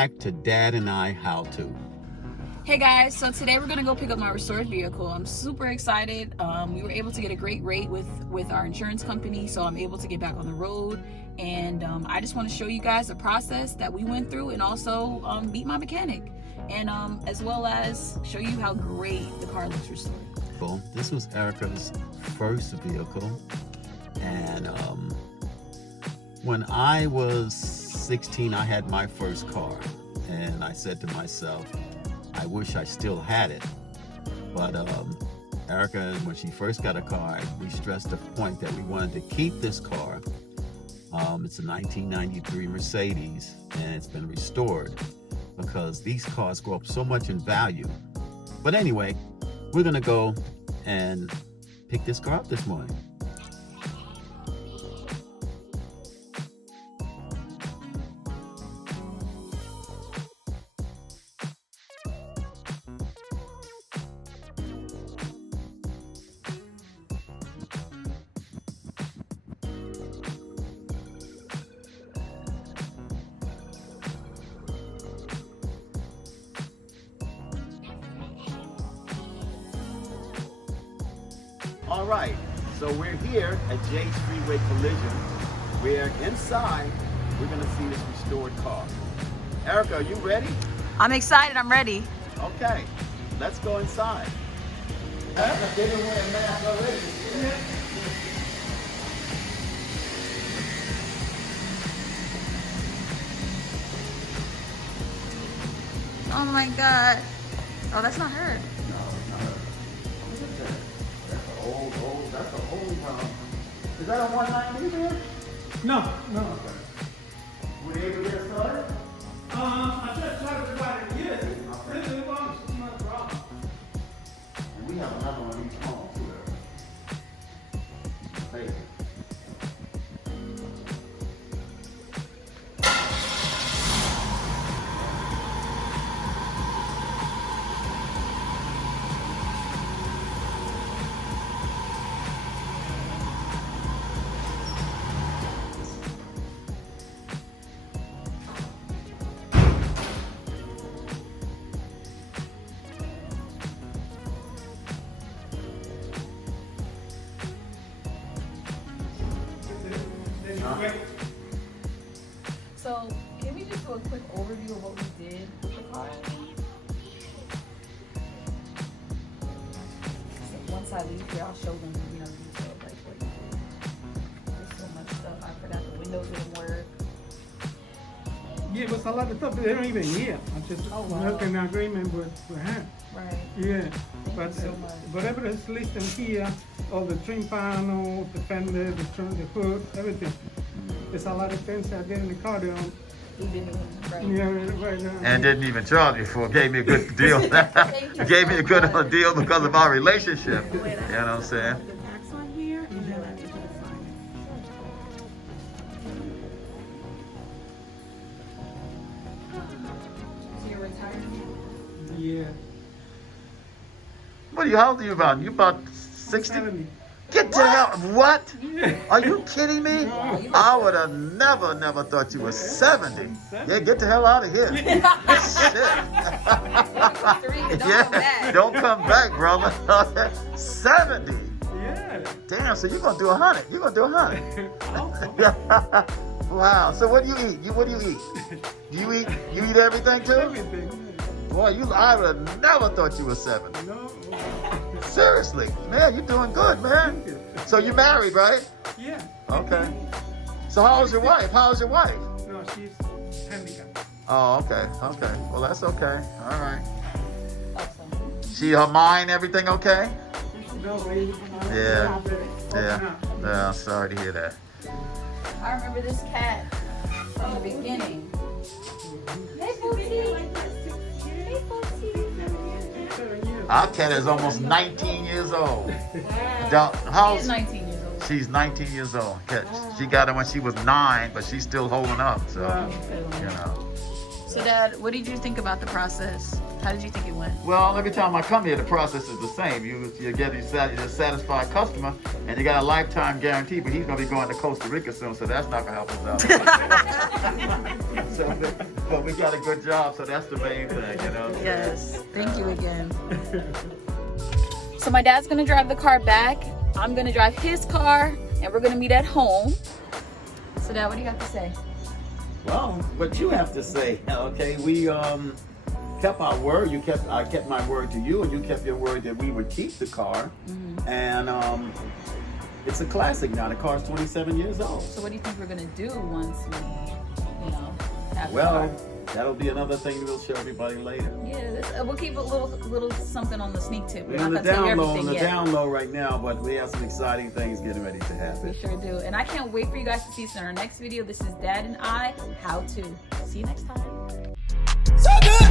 back to Dad and I How To. Hey guys, so today we're gonna go pick up my restored vehicle. I'm super excited. We were able to get a great rate with our insurance company, so I'm able to get back on the road. And I just want to show you guys the process that we went through, and also meet my mechanic, and as well as show you how great the car looks restored. Well, this was Erica's first vehicle, and when I was 16, I had my first car, and I said to myself, I wish I still had it. But Erica, when she first got a car, we stressed the point that we wanted to keep this car. It's a 1993 Mercedes, and it's been restored because these cars go up so much in value. But anyway, we're gonna go and pick this car up this morning. All right, so we're here at Jay's Freeway Collision, where inside we're gonna see this restored car. Erica, are you ready? I'm excited. I'm ready. Okay, let's go inside. Oh my God. Oh, that's not her. That's an old is that a 190 there? No. Were you able to get it started? I just tried to buy it. Yes. It was no problem. And we have another one of these homes too. Crazy. So, can we just do a quick overview of what we did with the car? So once I leave here, I'll show them, detail, like what you did. There's so much stuff. I forgot the windows didn't work. Yeah, it was a lot of stuff. They don't even hear. I just work in agreement with him. Right. Yeah. Thank But you so much. whatever is listed here, all the trim panel, the fender, the trunk, the hood, everything. There's a lot of things I did in the car. They don't. We didn't even, right. Yeah, right now. And didn't even charge me for it. Gave me a good deal. Thank you Gave me so a good much. deal because of our relationship. You know what I'm saying? The tax on here, and then I need you to sign So you're retired? Yeah. How old are you about? You about 60? 70. Get the hell, what? Yeah. Are you kidding me? I would have never thought you were 70. Yeah, get the hell out of here. Shit. Yeah, don't come back, brother. 70. Yeah. Damn, so you're gonna do 100. You're gonna do 100. Wow. So what do you eat? What do you eat? You eat everything too? Everything. Boy, I would have never thought you were 70. No. Seriously, man, you're doing good, man. So you married, right? Yeah. Okay. So how's your wife? How's your wife? No, she's handicapped. Oh, okay. Well, that's okay. All right. Awesome. Her mind, everything okay? No, we. Yeah. Yeah. Sorry to hear that. I remember this cat from the beginning. Hey, Booty. Hey, Booty. Our cat is almost 19 years old. She's 19 years old. She's 19 years old. She got her when she was 9, but she's still holding up. So, you know. So, Dad, what did you think about the process? How did you think it went? Well, every time I come here, the process is the same. You're getting a satisfied customer, and you got a lifetime guarantee, but he's going to be going to Costa Rica soon, so that's not going to help us out. So, But we got a good job, so that's the main thing, you know? Yes. Thank you again. So my dad's gonna drive the car back. I'm gonna drive his car, and we're gonna meet at home. So Dad, what do you have to say? Well, what you have to say, okay? We kept our word. I kept my word to you, and you kept your word that we would keep the car. And it's a classic now. The car's 27 years old. So what do you think we're gonna do once we, have the Well, car? that'll be another thing we'll show everybody later. Yeah, we'll keep a little something on the sneak tip. We're on the down low right now, but we have some exciting things getting ready to We happen. sure do. And I can't wait for you guys to see us in our next video. This is Dad and I, how to. See you next time. So good!